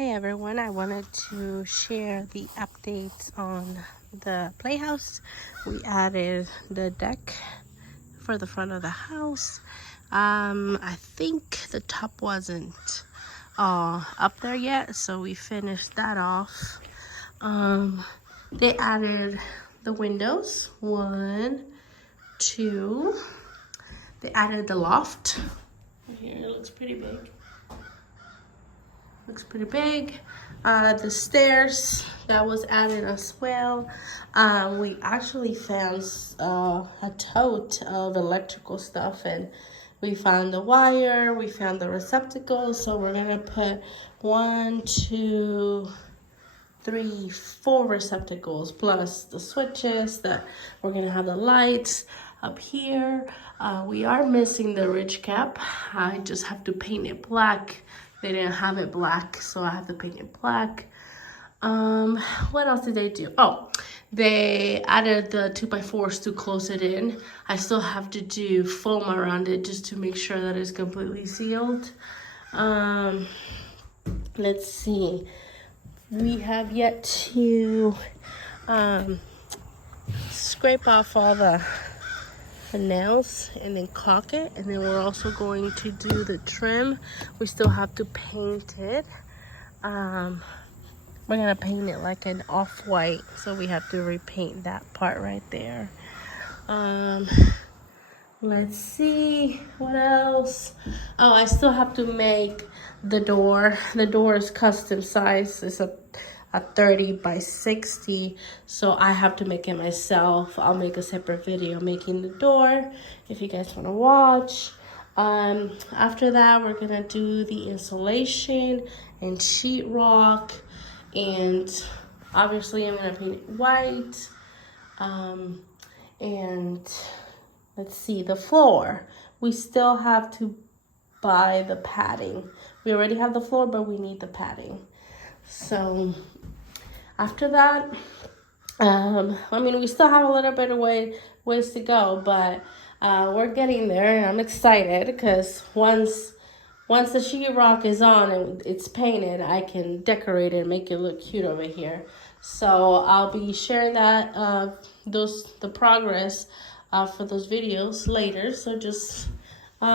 Hey everyone, I wanted to share the updates on the playhouse. We added the deck for the front of the house. I think the top wasn't up there yet, so we finished that off. They added the windows, 1, 2. They added the loft. Here, it looks pretty big. Looks pretty big. The stairs, that was added as well. We actually found a tote of electrical stuff, and we found the wire, we found the receptacle. So we're gonna put 1, 2, 3, 4 receptacles plus the switches. That we're gonna have the lights up here. We are missing the ridge cap. I just have to paint it black. They didn't have it black, so I have to paint it black. What else did they do? Oh, they added the 2x4s to close it in. I still have to do foam around it just to make sure that it's completely sealed. Let's see. We have yet to scrape off all the nails and then caulk it, and then we're also going to do the trim. We still have to paint it. We're gonna paint it like an off-white, so we have to repaint that part right there. Let's see what else. Oh, I still have to make the door. The door is custom size. It's a 30 by 60, so I have to make it myself. I'll make a separate video making the door if you guys want to watch. After that, we're gonna do the insulation and sheetrock, and obviously I'm gonna paint it white. And let's see, the floor, we still have to buy the padding. We already have the floor, but we need the padding. So after that, I mean, we still have a little bit of ways to go, but we're getting there, and I'm excited because once the sheetrock is on and it's painted, I can decorate it and make it look cute over here. So I'll be sharing that the progress for those videos later. So just